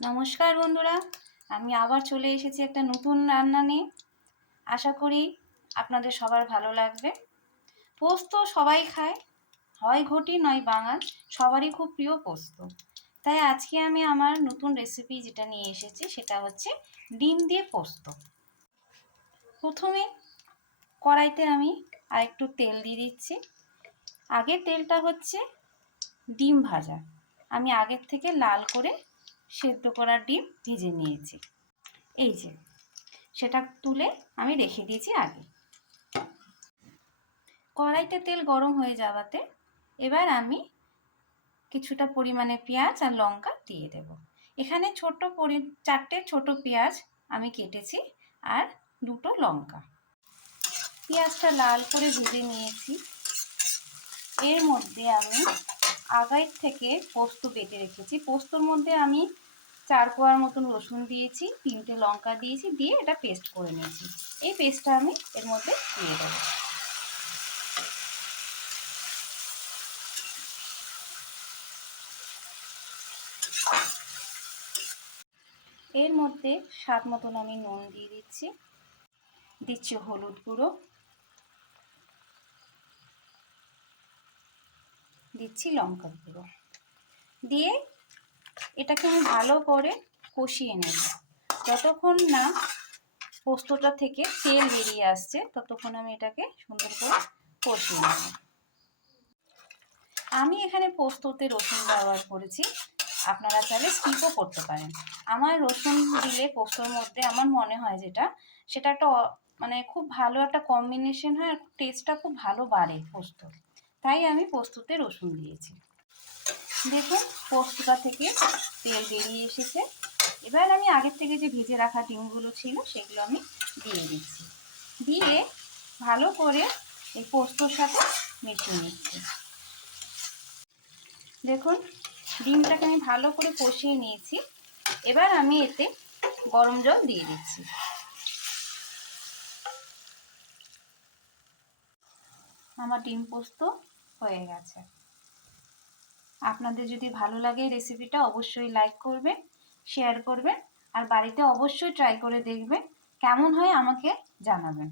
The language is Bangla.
নমস্কার বন্ধুরা, আমি আবার চলে এসেছি একটা নতুন রান্না নিয়ে। আশা করি আপনাদের সবার ভালো লাগবে। পোস্ত সবাই খায়, হয় ঘটি নয় বাঙাল, সবারই খুব প্রিয় পোস্ত। তাই আজকে আমি আমার নতুন রেসিপি যেটা নিয়ে এসেছি সেটা হচ্ছে ডিম দিয়ে পোস্ত। প্রথমে কড়াইতে আমি আরেকটু তেল দিয়ে দিচ্ছি। আগের তেলটা হচ্ছে ডিম ভাজা। আমি আগের থেকে লাল করে সেদ্ধ করা ডিম ভেজে নিয়েছি। এই যে সেটা তুলে আমি রেখে দিয়েছি আগে। কড়াইতে তেল গরম হয়ে যাওয়াতে এবার আমি কিছুটা পরিমাণে পেঁয়াজ আর লঙ্কা দিয়ে দেব। এখানে চারটে ছোট পেঁয়াজ আমি কেটেছি আর দুটো লঙ্কা। পেঁয়াজটা লাল করে ভেজে নিয়েছি। এর মধ্যে আমি আগের থেকে পোস্ত বেটে রেখেছি। পোস্তর মধ্যে আমি 4 কোয়ার মতন রসুন দিয়েছি, 3টে লঙ্কা দিয়েছি, দিয়ে এটা পেস্ট করে নিয়েছি। এই পেস্টটা আমি এর মধ্যে দিয়ে দেবো। এর মধ্যে স্বাদ মতন আমি নুন দিয়ে দিচ্ছি হলুদ গুঁড়ো, দিচ্ছি লঙ্কার গুঁড়ো, দিয়ে এটাকে আমি ভালো করে কষিয়ে নেব। যতক্ষণ না পোস্তটা থেকে তেল বেরিয়ে আসছে ততক্ষণ আমি এটাকে সুন্দর করে কষিয়ে নেব। আমি এখানে পোস্ততে রসুন ব্যবহার করেছি, আপনারা চাইলে স্কিপও করতে পারেন। আমার রসুন দিলে পোস্তর মধ্যে আমার মনে হয় সেটা একটা খুব ভালো একটা কম্বিনেশন হয়, আর টেস্টটা খুব ভালো বাড়ে পোস্তর। তাই আমি পোস্ততে রসুন দিয়েছি। দেখুন পোস্তটা থেকে তেল বেরিয়ে এসেছে। এবার আমি আগের থেকে যে ভেজে রাখা ডিমগুলো ছিল সেগুলো আমি দিয়ে দিচ্ছি। দিয়ে ভালো করে এই পোস্তর সাথে মিশিয়ে নিচ্ছি। দেখুন ডিমটাকে আমি ভালো করে কষিয়ে নিয়েছি। এবার আমি এতে গরম জল দিয়ে দিচ্ছি। আমার ডিম পোস্ত হয়ে গেছে। আপনাদের যদি ভালো লাগে রেসিপিটা অবশ্যই লাইক করবেন, শেয়ার করবেন, আর বাড়িতে অবশ্যই ট্রাই করে দেখবেন। কেমন হয় আমাকে জানাবেন।